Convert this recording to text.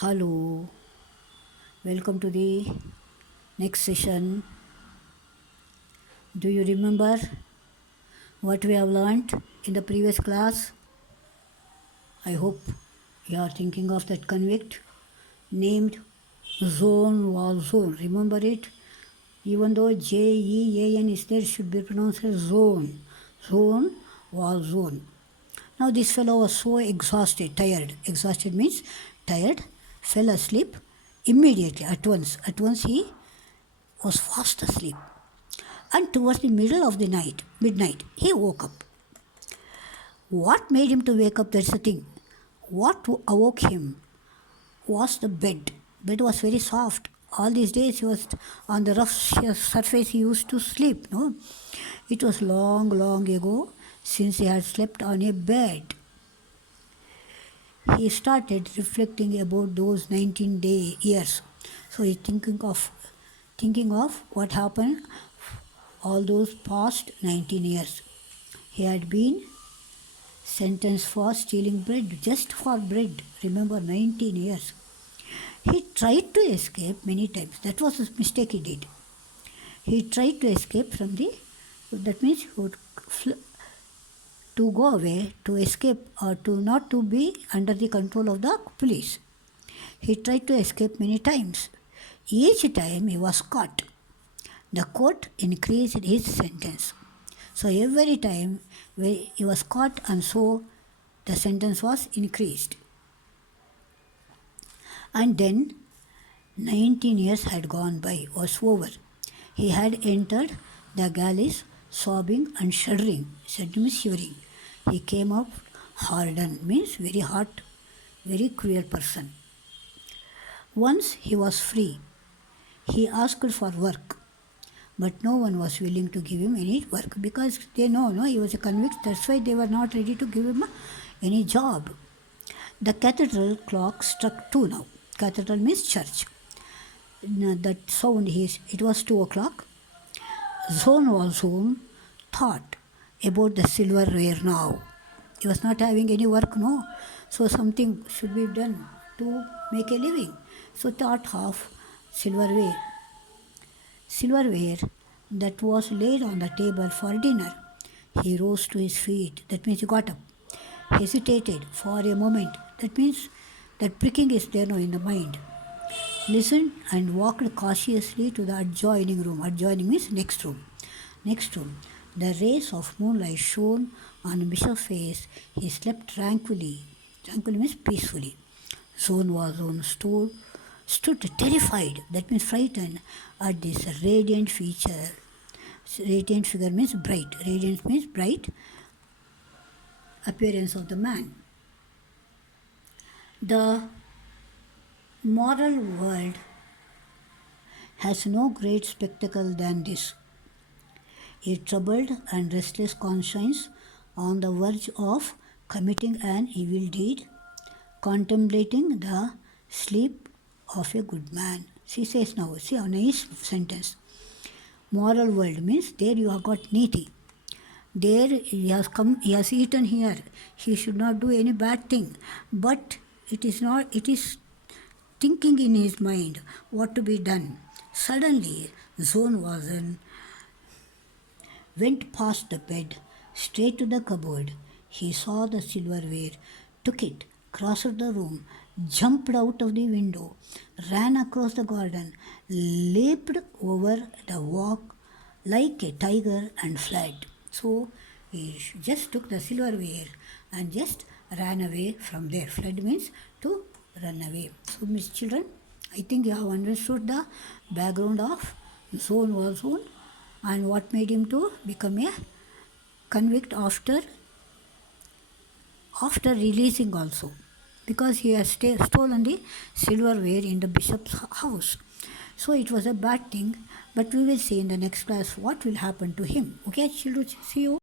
Hello, welcome to the next session. Do you remember what we have learned in the previous class? I hope you are thinking of that convict named Zone was Zone. Remember it? Even though Jen is there, it should be pronounced as Zone. Zone was Zone. Now this fellow was so exhausted, tired. Exhausted means tired, fell asleep immediately, at once. At once he was fast asleep. And towards the middle of the night, midnight, he woke up. What made him to wake up? That's the thing. What awoke him was the bed. Bed was very soft. All these days he was on the rough surface he used to sleep. No, it was long, long ago since he had slept on a bed. He started reflecting about those 19 years. So he's thinking of what happened all those past 19 years. He had been sentenced for stealing bread, just for bread. Remember, 19 years. He tried to escape many times. That was the mistake he did. He tried to escape from that means he would to go away, to escape, or to not to be under the control of the police. He tried to escape many times. Each time he was caught. The court increased his sentence. So every time he was caught, and so the sentence was increased. And then 19 years had gone by, was over. He had entered the galleys sobbing and shuddering, shivering. He came out hardened, means very hot, very cruel person. Once he was free. He asked for work, but no one was willing to give him any work because they know he was a convict. That's why they were not ready to give him any job. The cathedral clock struck 2 now. Cathedral means church. That sound it was 2 o'clock. Zone was home, thought about the silverware now. He was not having any work, no. So something should be done to make a living. So thought of silverware that was laid on the table for dinner. He rose to his feet. That means he got up. Hesitated for a moment. That means that pricking is there now in the mind. Listened and walked cautiously to the adjoining room. Adjoining means next room. Next room. The rays of moonlight shone on Bishop's face. He slept tranquilly. Tranquilly means peacefully. Zone was on stood terrified, that means frightened, at this radiant feature. Radiant figure means bright. Radiant means bright appearance of the man. The moral world has no great spectacle than this. A troubled and restless conscience on the verge of committing an evil deed, contemplating the sleep of a good man. She says now, see a nice sentence. Moral world means there you have got niti. There he has eaten here. He should not do any bad thing. But it is thinking in his mind what to be done. Suddenly, Zone went past the bed, straight to the cupboard. He saw the silverware, took it, crossed the room, jumped out of the window, ran across the garden, leaped over the walk like a tiger and fled. So he just took the silverware and just ran away from there. Fled means to run away. So, Miss children, I think you have understood the background of Zone was Zone and what made him to become a convict after releasing also, because he has stolen the silverware in the bishop's house. So it was a bad thing, but we will see in the next class what will happen to him. Okay, children, see you.